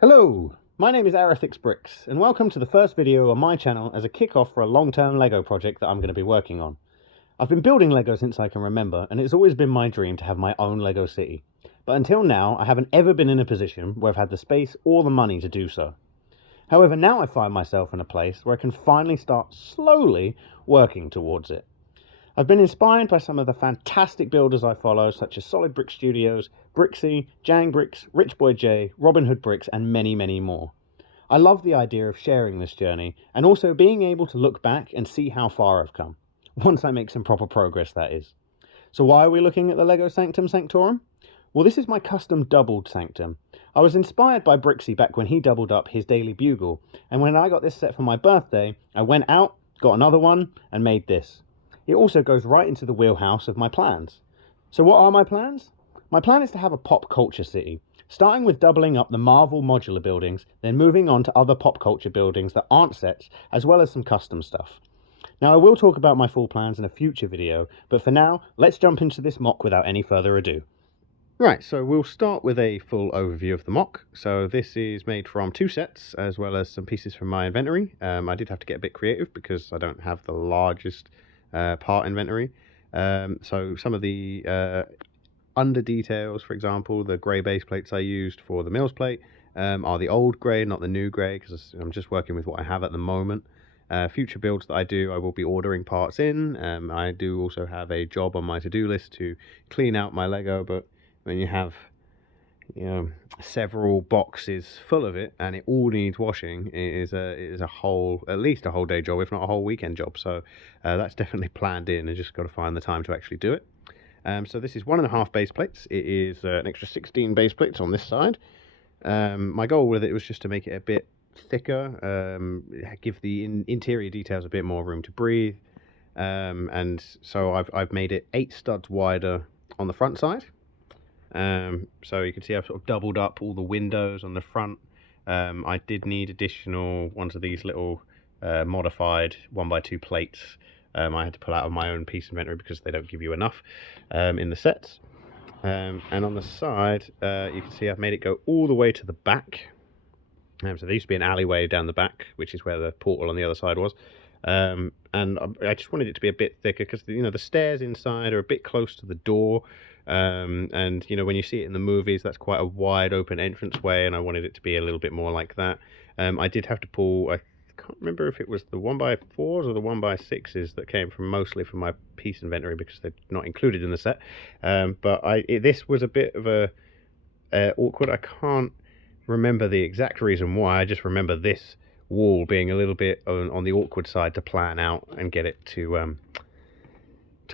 Hello, my name is Bricks, and welcome to the first video on my channel as a kick-off for a long-term LEGO project that I'm going to be working on. I've been building LEGO since I can remember, and it's always been my dream to have my own LEGO city. But until now, I haven't ever been in a position where I've had the space or the money to do so. However, now I find myself in a place where I can finally start slowly working towards it. I've been inspired by some of the fantastic builders I follow, such as Solid Brick Studios, Brixie, Jang Bricks, Rich Boy J, Robin Hood Bricks, and many, many more. I love the idea of sharing this journey, and also being able to look back and see how far I've come. Once I make some proper progress, that is. So why are we looking at the LEGO Sanctum Sanctorum? Well, this is my custom doubled Sanctum. I was inspired by Brixie back when he doubled up his Daily Bugle, and when I got this set for my birthday, I went out, got another one, and made this. It also goes right into the wheelhouse of my plans. So what are my plans? My plan is to have a pop culture city, starting with doubling up the Marvel modular buildings, then moving on to other pop culture buildings that aren't sets, as well as some custom stuff. Now I will talk about my full plans in a future video, but for now, let's jump into this mock without any further ado. Right, so we'll start with a full overview of the mock. So this is made from 2 sets, as well as some pieces from my inventory. I did have to get a bit creative because I don't have the largest part inventory. So some of the under details, for example, the grey base plates I used for the mills plate are the old grey, not the new grey, because I'm just working with what I have at the moment. Future builds that I do, I will be ordering parts in. I do also have a job on my to-do list to clean out my Lego, but when you have several boxes full of it and it all needs washing, it is a whole, at least a whole day job, if not a whole weekend job. So that's definitely planned in, and just got to find the time to actually do it. So this is 1.5 base plates. It is an extra 16 base plates on this side. My goal with it was just to make it a bit thicker, give the interior details a bit more room to breathe, and so I've made it 8 studs wider on the front side. So you can see I've sort of doubled up all the windows on the front. I did need additional ones of these little modified 1x2 plates. I had to pull out of my own piece inventory because they don't give you enough in the sets. And on the side, you can see I've made it go all the way to the back. So there used to be an alleyway down the back, which is where the portal on the other side was. And I just wanted it to be a bit thicker because the stairs inside are a bit close to the door. And when you see it in the movies, that's quite a wide open entranceway, and I wanted it to be a little bit more like that. I did have to pull, I can't remember if it was the 1x4s or the 1x6s that came mostly from my piece inventory because they're not included in the set. But this was a bit of a awkward. I can't remember the exact reason why. I just remember this wall being a little bit on the awkward side to plan out and get it to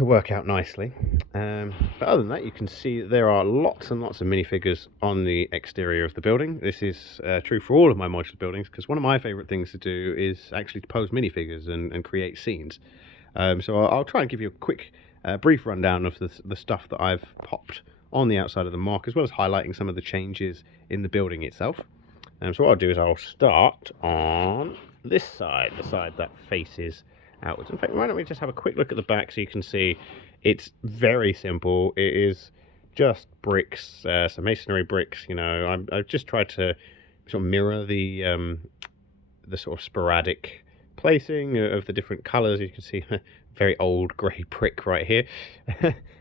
work out nicely. But other than that, you can see that there are lots and lots of minifigures on the exterior of the building. This is true for all of my modular buildings, because one of my favorite things to do is actually to pose minifigures and create scenes. So I'll try and give you a quick brief rundown of the stuff that I've popped on the outside of the mock, as well as highlighting some of the changes in the building itself. So what I'll do is I'll start on this side, the side that faces outwards. In fact, why don't we just have a quick look at the back so you can see it's very simple. It is just bricks, some masonry bricks. I've just tried to sort of mirror the sort of sporadic placing of the different colours. You can see a very old grey brick right here.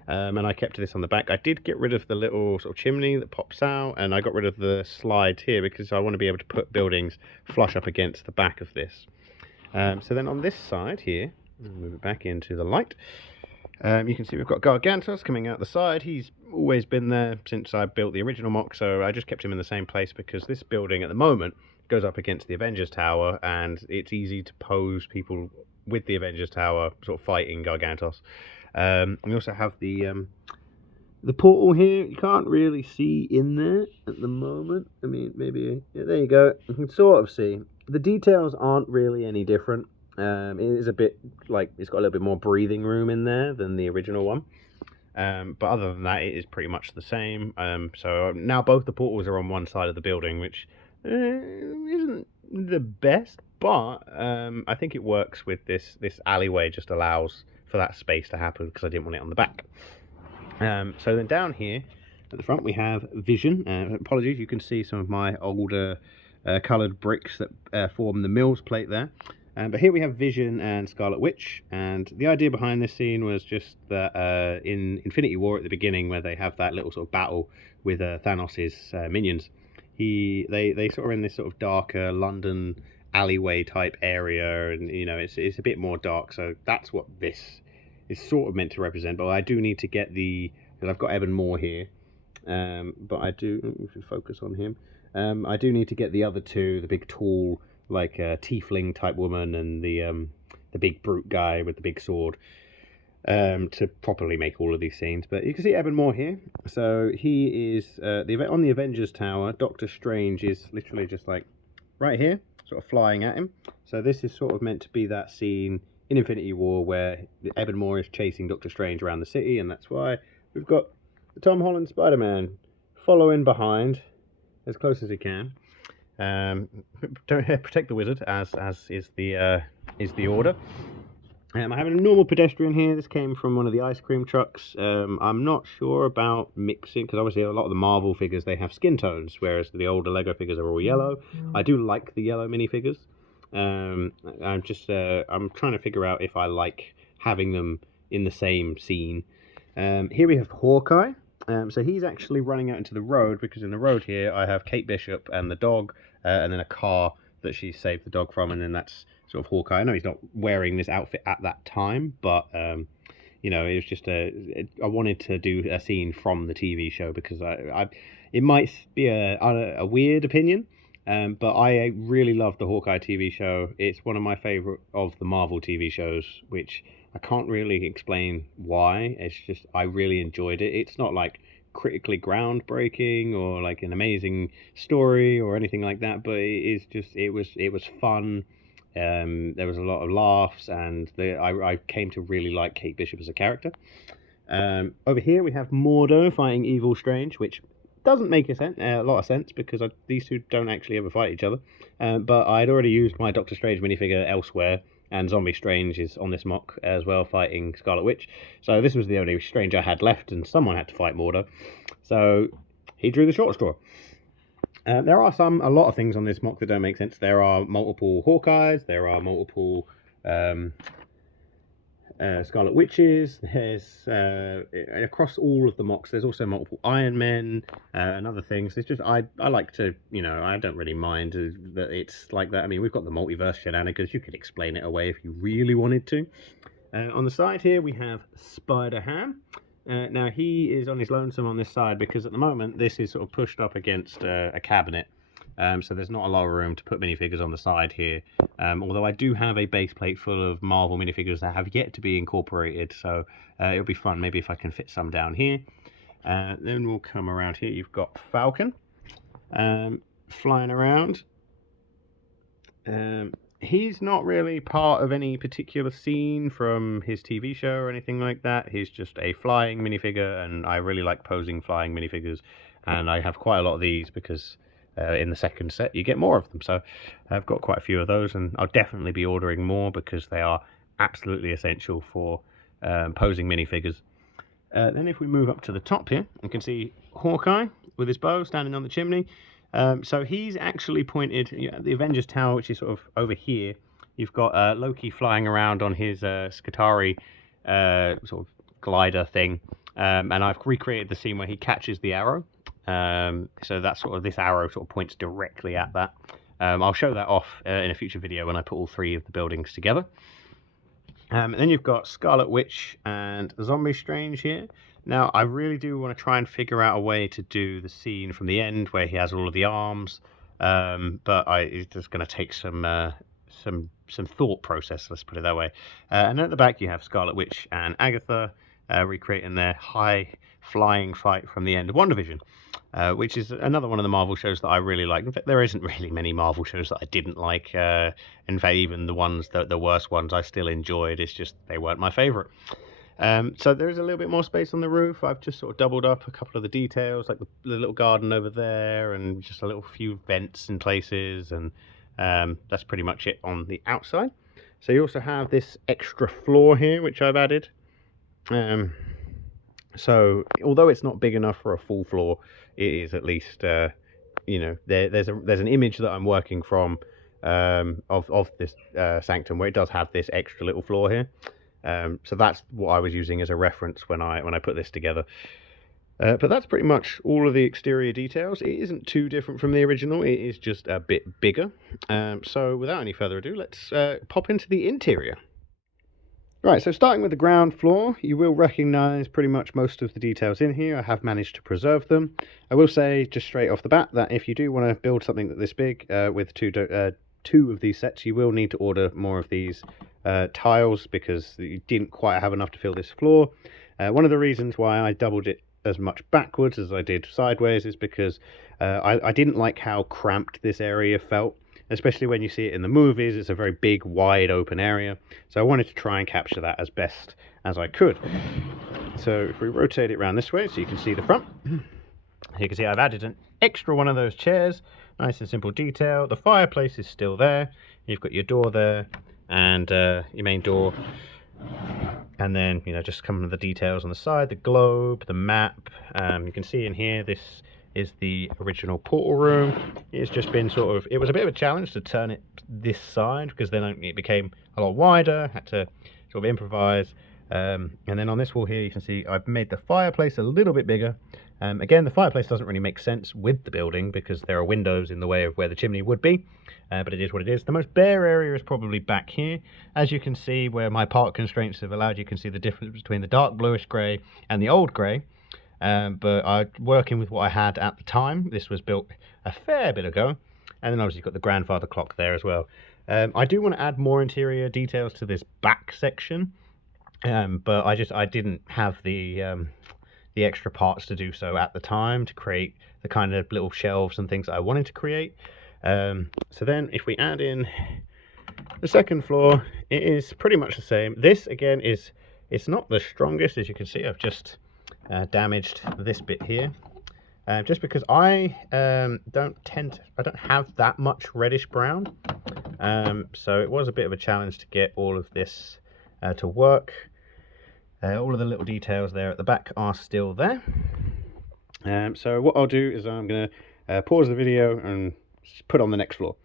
And I kept this on the back. I did get rid of the little sort of chimney that pops out, and I got rid of the slides here because I want to be able to put buildings flush up against the back of this. So then on this side here, I'll move it back into the light. You can see we've got Gargantos coming out the side. He's always been there since I built the original mock, so I just kept him in the same place because this building at the moment goes up against the Avengers Tower, and it's easy to pose people with the Avengers Tower sort of fighting Gargantos. We also have the portal here. You can't really see in there at the moment. I mean, maybe, yeah, there you go. You can sort of see. The details aren't really any different. It is a bit like it's got a little bit more breathing room in there than the original one. But other than that, it is pretty much the same. So now both the portals are on one side of the building, which isn't the best, but I think it works with this alleyway. Just allows for that space to happen because I didn't want it on the back. So then down here, At the front we have Vision. Apologies, you can see some of my older coloured bricks that form the Mills plate there. But here we have Vision and Scarlet Witch, and the idea behind this scene was just that in Infinity War at the beginning, where they have that little sort of battle with Thanos' minions, they sort of in this sort of darker London alleyway type area, and you know it's a bit more dark, so that's what this is sort of meant to represent. But I do need to get because I've got Evan Moore here, but I do, if we focus on him, I do need to get the other two, the big tall like tiefling type woman and the big brute guy with the big sword, to properly make all of these scenes. But you can see Evan Moore here. So he is on the Avengers Tower. Doctor Strange is literally just like right here, sort of flying at him. So this is sort of meant to be that scene in Infinity War where Evan Moore is chasing Doctor Strange around the city, and that's why we've got the Tom Holland Spider-Man following behind as close as he can. Don't protect the wizard, as is the order. I have a normal pedestrian here. This came from one of the ice cream trucks. I'm not sure about mixing, because obviously a lot of the Marvel figures, they have skin tones, whereas the older Lego figures are all yellow. I do like the yellow minifigures. I'm trying to figure out if I like having them in the same scene. Here we have Hawkeye. So he's actually running out into the road, because in the road here I have Kate Bishop and the dog, and then a car that she saved the dog from, and then that's sort of Hawkeye. I know he's not wearing this outfit at that time, but you know, it was just I wanted to do a scene from the TV show, because it might be a weird opinion, but I really love the Hawkeye TV show. It's one of my favorite of the Marvel TV shows, which I can't really explain why. It's just I really enjoyed it. It's not like critically groundbreaking or like an amazing story or anything like that, but it was fun. There was a lot of laughs, and I came to really like Kate Bishop as a character. Over here we have Mordo fighting Evil Strange, which doesn't make a lot of sense, because these two don't actually ever fight each other. But I'd already used my Doctor Strange minifigure elsewhere, and Zombie Strange is on this mock as well, fighting Scarlet Witch. So this was the only Strange I had left, and someone had to fight Mordo. So he drew the short straw. There are a lot of things on this mock that don't make sense. There are multiple Hawkeyes, there are multiple Scarlet Witches, there's across all of the mocks there's also multiple Iron Men and other things. It's just I like to, you know, I don't really mind that it's like that. I mean, we've got the multiverse shenanigans, you could explain it away if you really wanted to. On the side here we have Spider-Ham. Now he is on his lonesome on this side, because at the moment this is sort of pushed up against a cabinet. So there's not a lot of room to put minifigures on the side here. Although I do have a base plate full of Marvel minifigures that have yet to be incorporated, so it'll be fun maybe if I can fit some down here. Then we'll come around here. You've got Falcon flying around. He's not really part of any particular scene from his TV show or anything like that. He's just a flying minifigure, and I really like posing flying minifigures, and I have quite a lot of these because in the second set you get more of them. So I've got quite a few of those, and I'll definitely be ordering more because they are absolutely essential for posing minifigures. Then if we move up to the top here, you can see Hawkeye with his bow standing on the chimney. So he's actually pointed, the Avengers Tower, which is sort of over here. You've got Loki flying around on his Skitarii sort of glider thing, and I've recreated the scene where he catches the arrow. So that's sort of, this arrow sort of points directly at that. I'll show that off in a future video when I put all three of the buildings together. And then you've got Scarlet Witch and Zombie Strange here. Now, I really do want to try and figure out a way to do the scene from the end where he has all of the arms, but it's just going to take some thought process, let's put it that way. And at the back you have Scarlet Witch and Agatha recreating their high-flying fight from the end of WandaVision, which is another one of the Marvel shows that I really like. In fact, there isn't really many Marvel shows that I didn't like. In fact, even the ones, the worst ones, I still enjoyed. It's just they weren't my favourite. So there's a little bit more space on the roof. I've just sort of doubled up a couple of the details, like the little garden over there, and just a little few vents in places, and that's pretty much it on the outside. So you also have this extra floor here, which I've added. So although it's not big enough for a full floor, it is at least there's an image that I'm working from of this sanctum where it does have this extra little floor here. So that's what I was using as a reference when I put this together. But that's pretty much all of the exterior details. It isn't too different from the original, it is just a bit bigger. So without any further ado, let's pop into the interior. Right, so starting with the ground floor, you will recognise pretty much most of the details in here. I have managed to preserve them. I will say just straight off the bat that if you do want to build something this big with two of these sets, you will need to order more of these tiles because you didn't quite have enough to fill this floor. One of the reasons why I doubled it as much backwards as I did sideways is because I didn't like how cramped this area felt. Especially when you see it in the movies, it's a very big, wide open area. So I wanted to try and capture that as best as I could. So if we rotate it around this way so you can see the front. You can see I've added an extra one of those chairs. Nice and simple detail. The fireplace is still there. You've got your door there and your main door. And then, just coming to the details on the side, the globe, the map. You can see in here, this is the original portal room. It's just been it was a bit of a challenge to turn it this side because then it became a lot wider, had to sort of improvise. And then on this wall here, you can see I've made the fireplace a little bit bigger. Again, the fireplace doesn't really make sense with the building because there are windows in the way of where the chimney would be, but it is what it is. The most bare area is probably back here. As you can see, where my part constraints have allowed, you can see the difference between the dark bluish grey and the old grey. But I'm working with what I had at the time. This was built a fair bit ago. And then obviously you've got the grandfather clock there as well. I do want to add more interior details to this back section. But I didn't have the extra parts to do so at the time to create the kind of little shelves and things that I wanted to create. So then if we add in the second floor, it is pretty much the same. This again it's not the strongest, as you can see. I've just damaged this bit here just because I don't have that much reddish brown, so it was a bit of a challenge to get all of this to work. All of the little details there at the back are still there. So what I'll do is I'm going to pause the video and put on the next floor.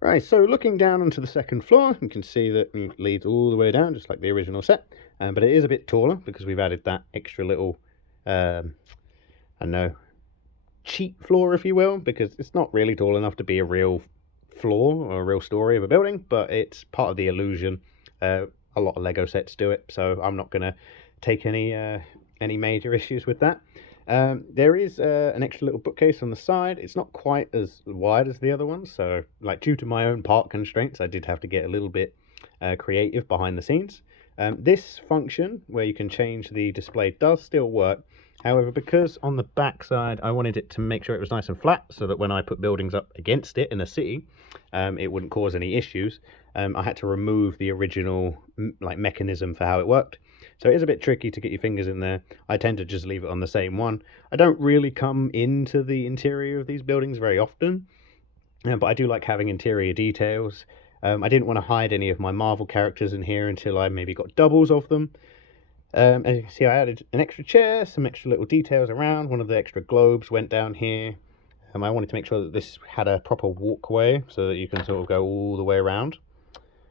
Right, so looking down onto the second floor, you can see that it leads all the way down, just like the original set. But it is a bit taller because we've added that extra little, I don't know, cheat floor, if you will, because it's not really tall enough to be a real floor or a real story of a building, but it's part of the illusion. A lot of LEGO sets do it, so I'm not going to take any major issues with that. There is an extra little bookcase on the side. It's not quite as wide as the other ones, so due to my own part constraints, I did have to get a little bit creative behind the scenes. This function where you can change the display does still work. However, because on the back side I wanted it to make sure it was nice and flat so that when I put buildings up against it in a city, it wouldn't cause any issues. I had to remove the original mechanism for how it worked. So it is a bit tricky to get your fingers in there. I tend to just leave it on the same one. I don't really come into the interior of these buildings very often, but I do like having interior details. I didn't want to hide any of my Marvel characters in here until I maybe got doubles of them. As you can see, I added an extra chair, some extra little details around. One of the extra globes went down here. I wanted to make sure that this had a proper walkway so that you can sort of go all the way around.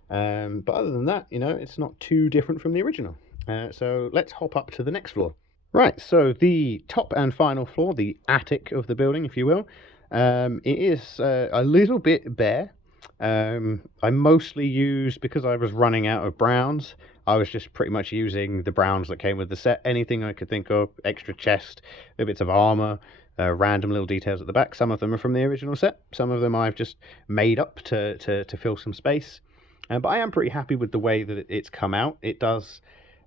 But other than that, it's not too different from the original. So let's hop up to the next floor. Right, so the top and final floor, the attic of the building, if you will, it is a little bit bare. I mostly used, because I was running out of browns, I was just pretty much using the browns that came with the set. Anything I could think of, extra chest, bits of armor, random little details at the back. Some of them are from the original set. Some of them I've just made up to fill some space. But I am pretty happy with the way that it's come out. It does.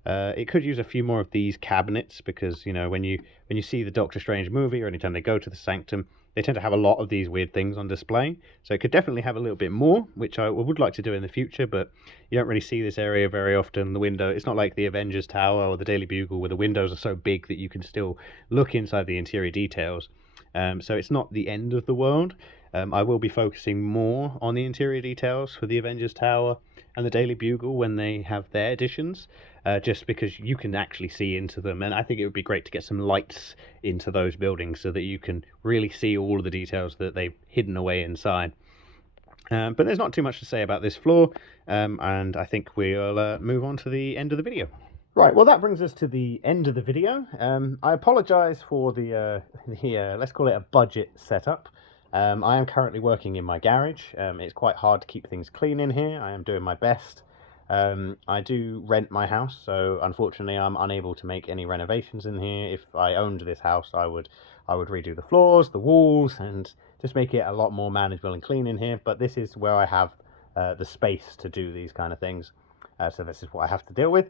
It could use a few more of these cabinets because when you see the Doctor Strange movie or anytime they go to the Sanctum, they tend to have a lot of these weird things on display. So it could definitely have a little bit more, which I would like to do in the future, but you don't really see this area very often. The window, it's not like the Avengers Tower or the Daily Bugle where the windows are so big that you can still look inside the interior details. So it's not the end of the world. I will be focusing more on the interior details for the Avengers Tower and the Daily Bugle when they have their editions. just because you can actually see into them, and I think it would be great to get some lights into those buildings so that you can really see all of the details that they've hidden away inside. But there's not too much to say about this floor, and I think we'll move on to the end of the video. Right, well that brings us to the end of the video. I apologise for the let's call it a budget setup. I am currently working in my garage. It's quite hard to keep things clean in here. I am doing my best. I do rent my house, so unfortunately I'm unable to make any renovations in here. If I owned this house, I would redo the floors, the walls, and just make it a lot more manageable and clean in here. But this is where I have the space to do these kind of things. So this is what I have to deal with.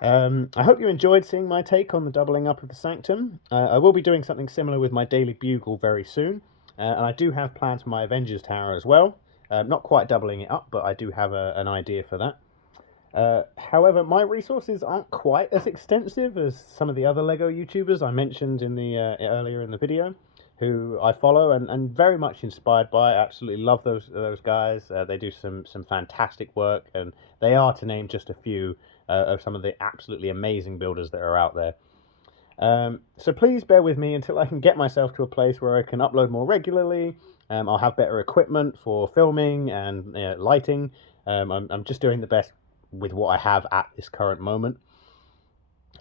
I hope you enjoyed seeing my take on the doubling up of the Sanctum. I will be doing something similar with my Daily Bugle very soon. And I do have plans for my Avengers Tower as well. Not quite doubling it up, but I do have an idea for that. However, my resources aren't quite as extensive as some of the other LEGO YouTubers I mentioned in the earlier in the video, who I follow and very much inspired by. I absolutely love those guys. They do some fantastic work, and they are, to name just a few, of some of the absolutely amazing builders that are out there. So please bear with me until I can get myself to a place where I can upload more regularly. I'll have better equipment for filming and lighting. I'm just doing the best with what I have at this current moment.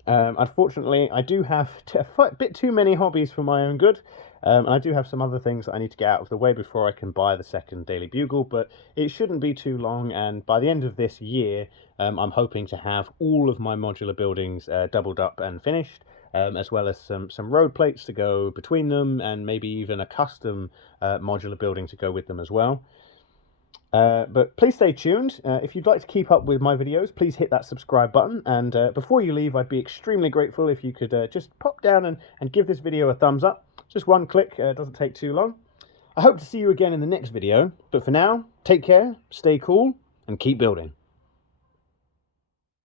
Unfortunately, I do have a bit too many hobbies for my own good. And I do have some other things that I need to get out of the way before I can buy the second Daily Bugle, but it shouldn't be too long, and by the end of this year, I'm hoping to have all of my modular buildings doubled up and finished, as well as some road plates to go between them, and maybe even a custom modular building to go with them as well. But please stay tuned. If you'd like to keep up with my videos, please hit that subscribe button. And before you leave, I'd be extremely grateful if you could just pop down and give this video a thumbs up. Just one click, doesn't take too long. I hope to see you again in the next video. But for now, take care, stay cool, and keep building.